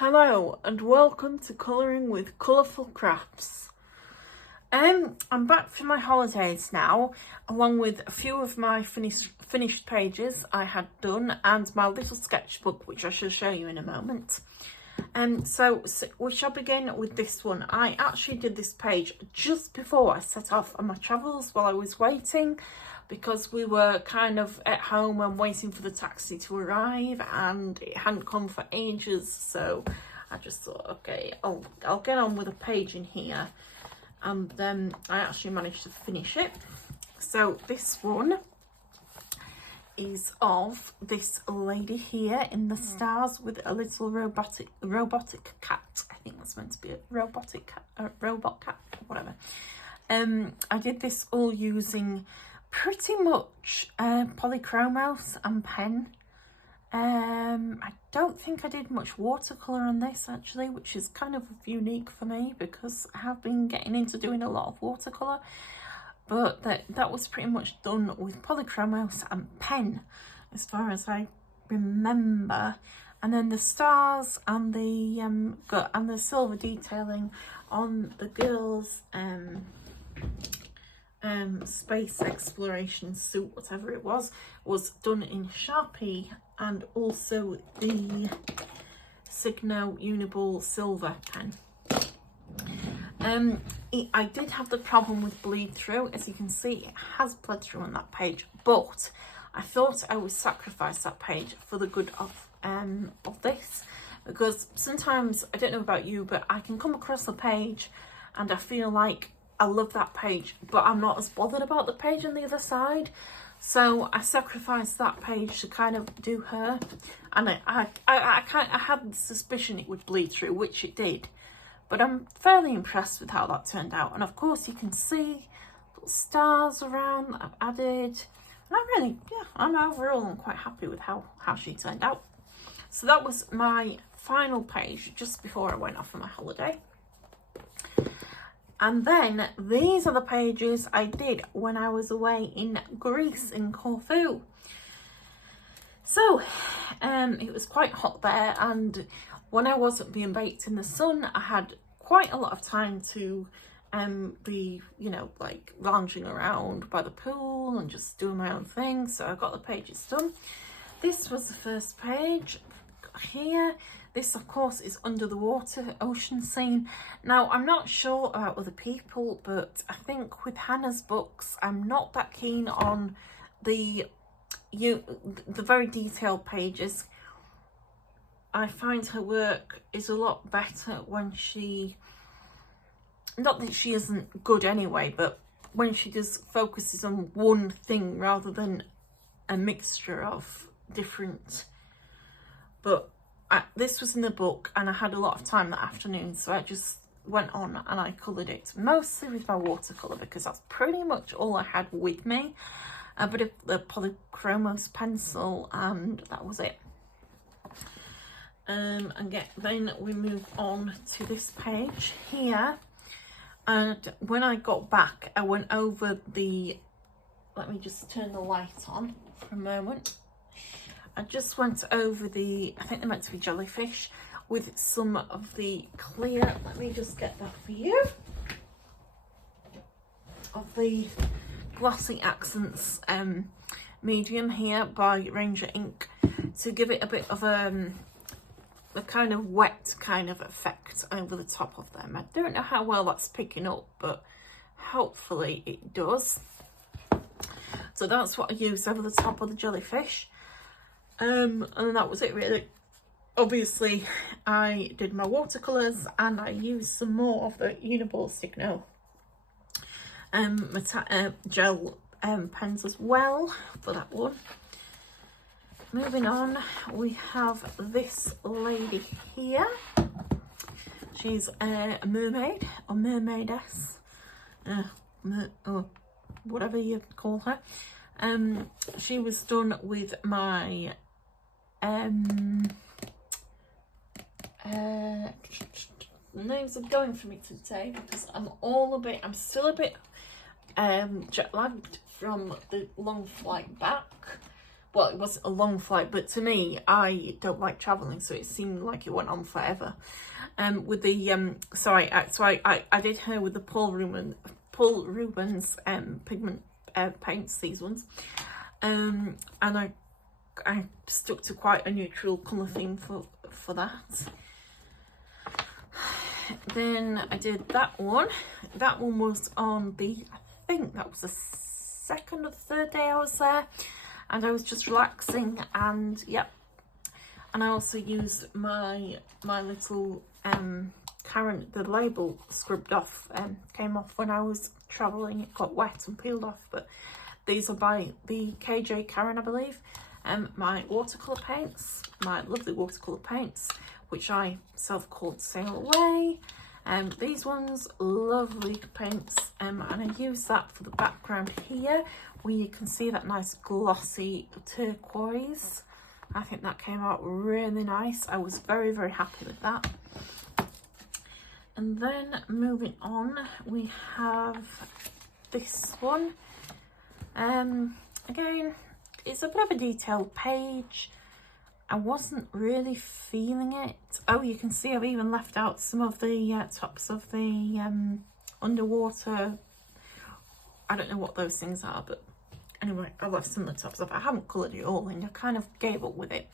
Hello and welcome to Colouring with Colourful Crafts. I'm back from my holidays now, along with a few of my finished pages I had done and my little sketchbook, which I shall show you in a moment. So we shall begin with this one. I actually did this page just before I set off on my travels while I was waiting, because we were kind of at home and waiting for the taxi to arrive and it hadn't come for ages, so I just thought, okay, I'll get on with a page in here, and then I actually managed to finish it. So this one is of this lady here in the stars with a little robotic cat. I think that's meant to be a robot cat, whatever. I did this all using pretty much polychromos and pen. I don't think I did much watercolour on this actually, which is kind of unique for me because I have been getting into doing a lot of watercolour, but that was pretty much done with polychromos and pen as far as I remember. And then the stars and the silver detailing on the girls' space exploration suit, whatever it was done in Sharpie, and also the Signo Uniball silver pen. I did have the problem with bleed through. As you can see, it has bled through on that page, but I thought I would sacrifice that page for the good of this, because sometimes, I don't know about you, but I can come across a page and I feel like I love that page, but I'm not as bothered about the page on the other side. So I sacrificed that page to kind of do her, and I had the suspicion it would bleed through, which it did. But I'm fairly impressed with how that turned out. And of course you can see little stars around that I've added. And I'm overall quite happy with how she turned out. So that was my final page just before I went off on my holiday. And then these are the pages I did when I was away in Greece, in Corfu. So it was quite hot there, and when I wasn't being baked in the sun, I had quite a lot of time to be, like lounging around by the pool and just doing my own thing. So I got the pages done. This was the first page here. This, of course, is under the water ocean scene. Now, I'm not sure about other people, but I think with Hannah's books, I'm not that keen on the very detailed pages. I find her work is a lot better when she, not that she isn't good anyway, but when she just focuses on one thing rather than a mixture of different. But this was in the book and I had a lot of time that afternoon, so I just went on and I coloured it mostly with my watercolour because that's pretty much all I had with me. A bit of the polychromos pencil, and that was it. Then we move on to this page here, and when I got back I went over let me just turn the light on for a moment. I just went over I think they're meant to be jellyfish, with some of the clear, let me just get that for you, of the Glossy Accents medium here by Ranger Ink, to give it a bit of a kind of wet kind of effect over the top of them. I don't know how well that's picking up, but hopefully it does. So that's what I used over the top of the jellyfish. And that was it really. Obviously I did my watercolours and I used some more of the Uniball Signo gel pens as well for that one. Moving on, we have this lady here. She's a mermaid or mermaidess, or whatever you call her. She was done with my names are going for me today because I'm still a bit jet lagged from the long flight back, well, it wasn't a long flight, but to me, I don't like travelling, so it seemed like it went on forever. With the so I did her with the Paul Rubens pigment paints, these ones, and I stuck to quite a neutral colour theme for that. Then I did that one. That one was on I think that was the second or third day I was there, and I was just relaxing, and yep. And I also used my little the label scrubbed off, came off when I was travelling. It got wet and peeled off, but these are by the KJ Karen, I believe. My watercolour paints, my lovely watercolour paints, which I self-called Sail Away. These ones, lovely paints, and I use that for the background here, where you can see that nice glossy turquoise. I think that came out really nice. I was very, very happy with that. And then moving on, we have this one. Again, it's a bit of a detailed page. I wasn't really feeling it. Oh, you can see I've even left out some of the tops of the underwater. I don't know what those things are, but anyway, I left some of the tops off. I haven't coloured it all and I kind of gave up with it.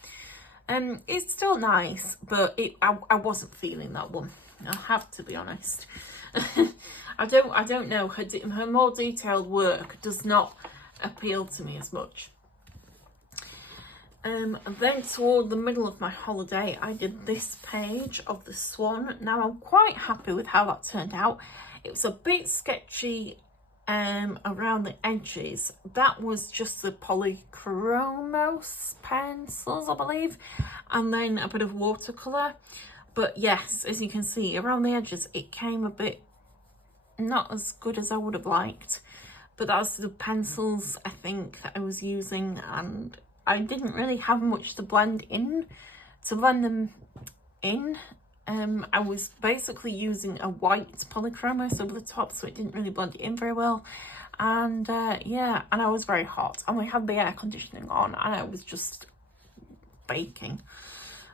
It's still nice, but I wasn't feeling that one. I have to be honest. I don't know. Her more detailed work does not appeal to me as much. And then toward the middle of my holiday, I did this page of the swan. Now I'm quite happy with how that turned out. It was a bit sketchy around the edges. That was just the polychromos pencils, I believe, and then a bit of watercolour. But yes, as you can see, around the edges it came a bit not as good as I would have liked, but that was the pencils I think that I was using, and I didn't really have much to blend them in. I was basically using a white polychromos over the top, so it didn't really blend it in very well. And yeah, and I was very hot, and we had the air conditioning on, and I was just baking.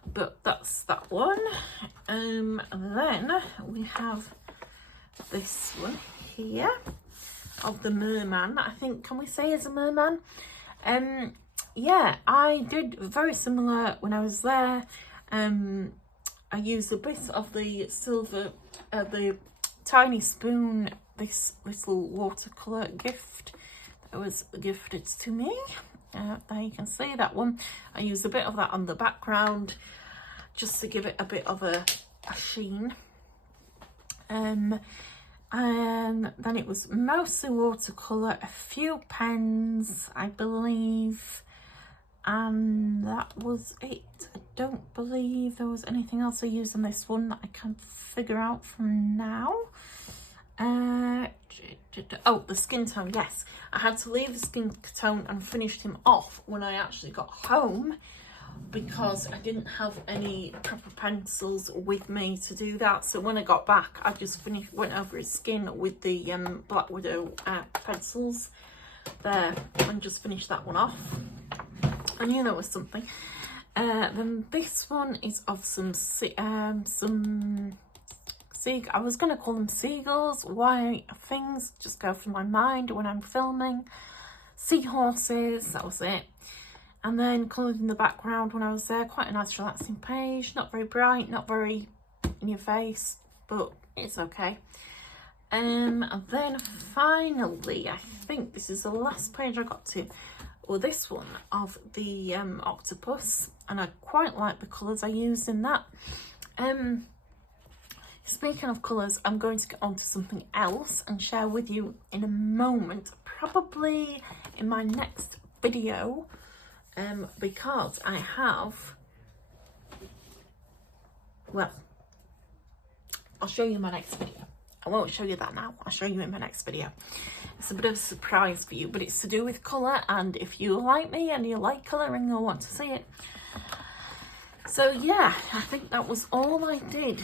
But that's that one. And then we have this one here of the merman. I think, can we say is a merman? Yeah, I did very similar when I was there. I used a bit of the silver, the tiny spoon, this little watercolour gift that was gifted to me. There you can see that one. I used a bit of that on the background just to give it a bit of a sheen. And then it was mostly watercolour, a few pens, I believe, and that was it. I don't believe there was anything else I used on this one that I can figure out from now. Oh, the skin tone, yes. I had to leave the skin tone and finished him off when I actually got home, because I didn't have any proper pencils with me to do that. So when I got back, I just went over his skin with the Black Widow pencils there and just finished that one off. I knew there was something. Then this one is of I was going to call them seagulls. Why things just go through my mind when I'm filming. Seahorses, that was it. And then coloured in the background when I was there. Quite a nice relaxing page. Not very bright, not very in your face, but it's okay. And then finally, I think this is the last page I got to. Well, this one of the octopus. And I quite like the colours I used in that. Speaking of colours, I'm going to get on to something else and share with you in a moment, probably in my next video, because I have, well, I'll show you in my next video. I won't show you that now, I'll show you in my next video. It's a bit of a surprise for you, but it's to do with colour, and if you like me and you like colouring or want to see it. So yeah, I think that was all I did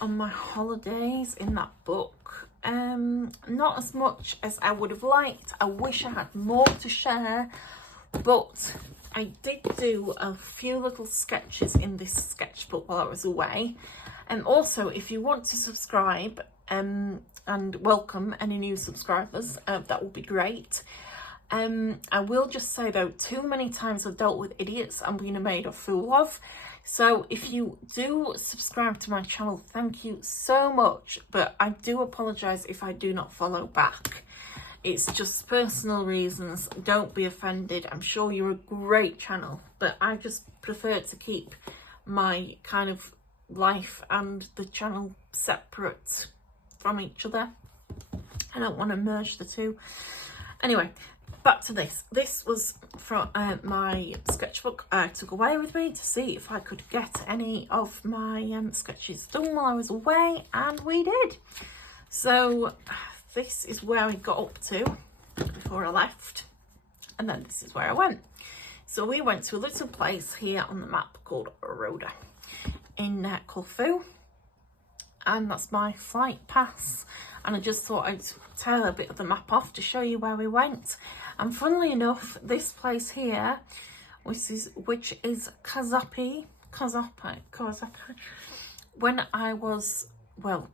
on my holidays in that book. Not as much as I would have liked. I wish I had more to share, but I did do a few little sketches in this sketchbook while I was away. And also, if you want to subscribe, and welcome any new subscribers, that would be great. I will just say though, too many times I've dealt with idiots I'm being made a fool of. So if you do subscribe to my channel, thank you so much. But I do apologise if I do not follow back. It's just personal reasons. Don't be offended. I'm sure you're a great channel, but I just prefer to keep my kind of life and the channel separate from each other. I don't want to merge the two. Anyway, back to this. This was from my sketchbook I took away with me to see if I could get any of my sketches done while I was away, and we did. So this is where I got up to before I left, and then this is where I went. So we went to a little place here on the map called Rhoda in Corfu, and that's my flight pass. And I just thought I'd tear a bit of the map off to show you where we went. And funnily enough, this place here, which is Kazapi. When I was, well,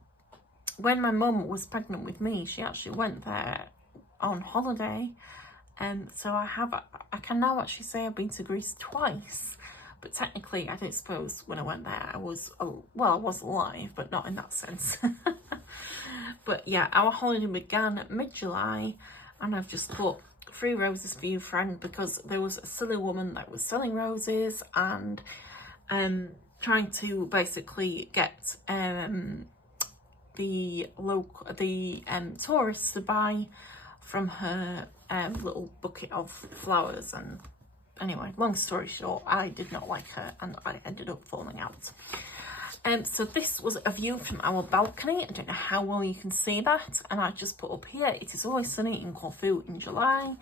when my mum was pregnant with me, she actually went there on holiday. And so I can now actually say I've been to Greece twice. But technically, I don't suppose when I went there, I was alive, but not in that sense. But yeah, our holiday began mid-July, and I've just put 3 roses for you, friend, because there was a silly woman that was selling roses and trying to basically get the tourists to buy from her little bucket of flowers. And anyway, long story short, I did not like her and I ended up falling out. So this was a view from our balcony. I don't know how well you can see that, and I just put up here, it is always sunny in Corfu in July.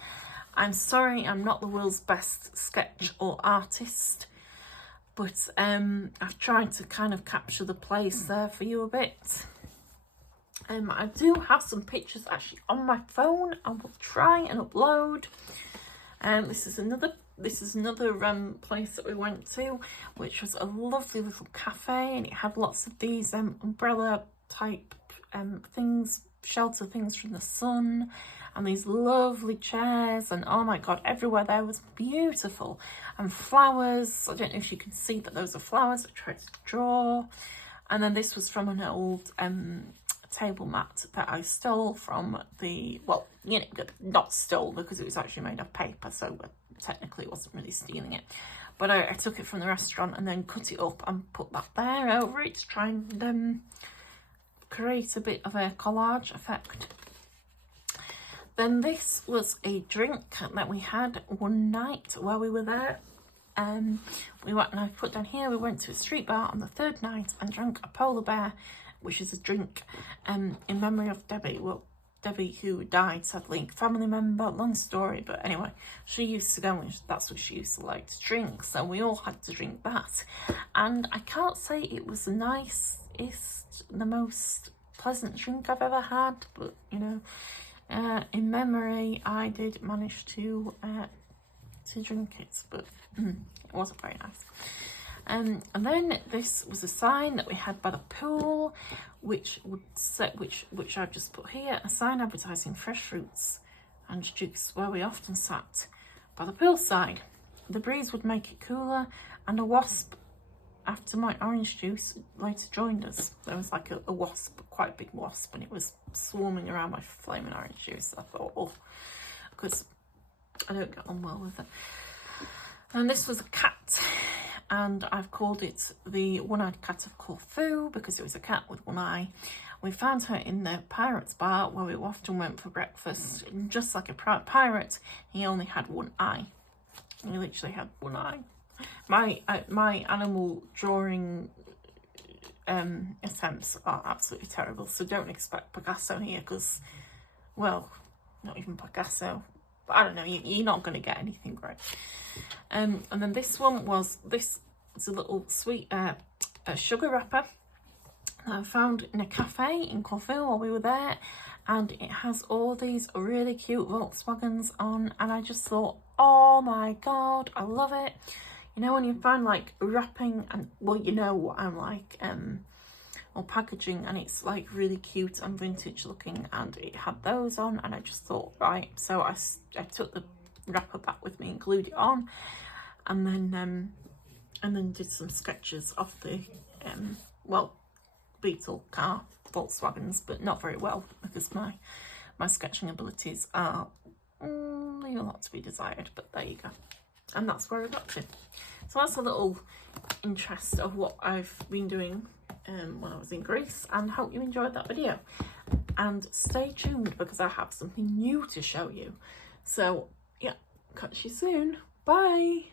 I'm sorry, I'm not the world's best sketch or artist, but I've tried to kind of capture the place there for you a bit. I do have some pictures actually on my phone I will try and upload. This is another place that we went to, which was a lovely little cafe, and it had lots of these umbrella type things, shelter things from the sun, and these lovely chairs, and oh my god, everywhere there was beautiful, and flowers. I don't know if you can see that those are flowers I tried to draw. And then this was from an old table mat that I stole from the, well, you know, not stole because it was actually made of paper, so technically it wasn't really stealing it, but I took it from the restaurant and then cut it up and put that there over it to try and create a bit of a collage effect. Then this was a drink that we had one night while we were there. We went, and I put down here, we went to a street bar on the 3rd night and drank a polar bear, which is a drink in memory of Debbie. Well, Debbie, who died sadly, family member, long story, but anyway, she used to go and that's what she used to like to drink, so we all had to drink that. And I can't say it was the nicest, the most pleasant drink I've ever had, but you know, in memory I did manage to drink it, but it wasn't very nice. And then this was a sign that we had by the pool, which I've just put here, a sign advertising fresh fruits and juice, where we often sat by the poolside. The breeze would make it cooler, and a wasp, after my orange juice, later joined us. There was like a wasp, quite a big wasp, and it was swarming around my flaming orange juice. I thought, oh, because I don't get on well with it. And this was a cat, and I've called it the one-eyed cat of Corfu because it was a cat with one eye. We found her in the Pirates Bar where we often went for breakfast. And just like a pirate, he only had one eye. He literally had one eye. My animal drawing attempts are absolutely terrible, so don't expect Picasso here because, well, not even Picasso. But I don't know, you're not going to get anything great. And then this one was, this is a little sweet sugar wrapper that I found in a cafe in Corfu while we were there. and it has all these really cute Volkswagens on, and I just thought, oh my god, I love it. You know when you find like wrapping, and well, you know what I'm like, or packaging, and it's like really cute and vintage looking, and it had those on, and I just thought, right, so I took the wrapper back with me and glued it on, and then did some sketches of the well, Beetle car Volkswagens, but not very well, because my sketching abilities are leave a lot to be desired, but there you go. And that's where I got to. So that's a little interest of what I've been doing when I was in Greece, and hope you enjoyed that video. And stay tuned, because I have something new to show you. So yeah, catch you soon. Bye.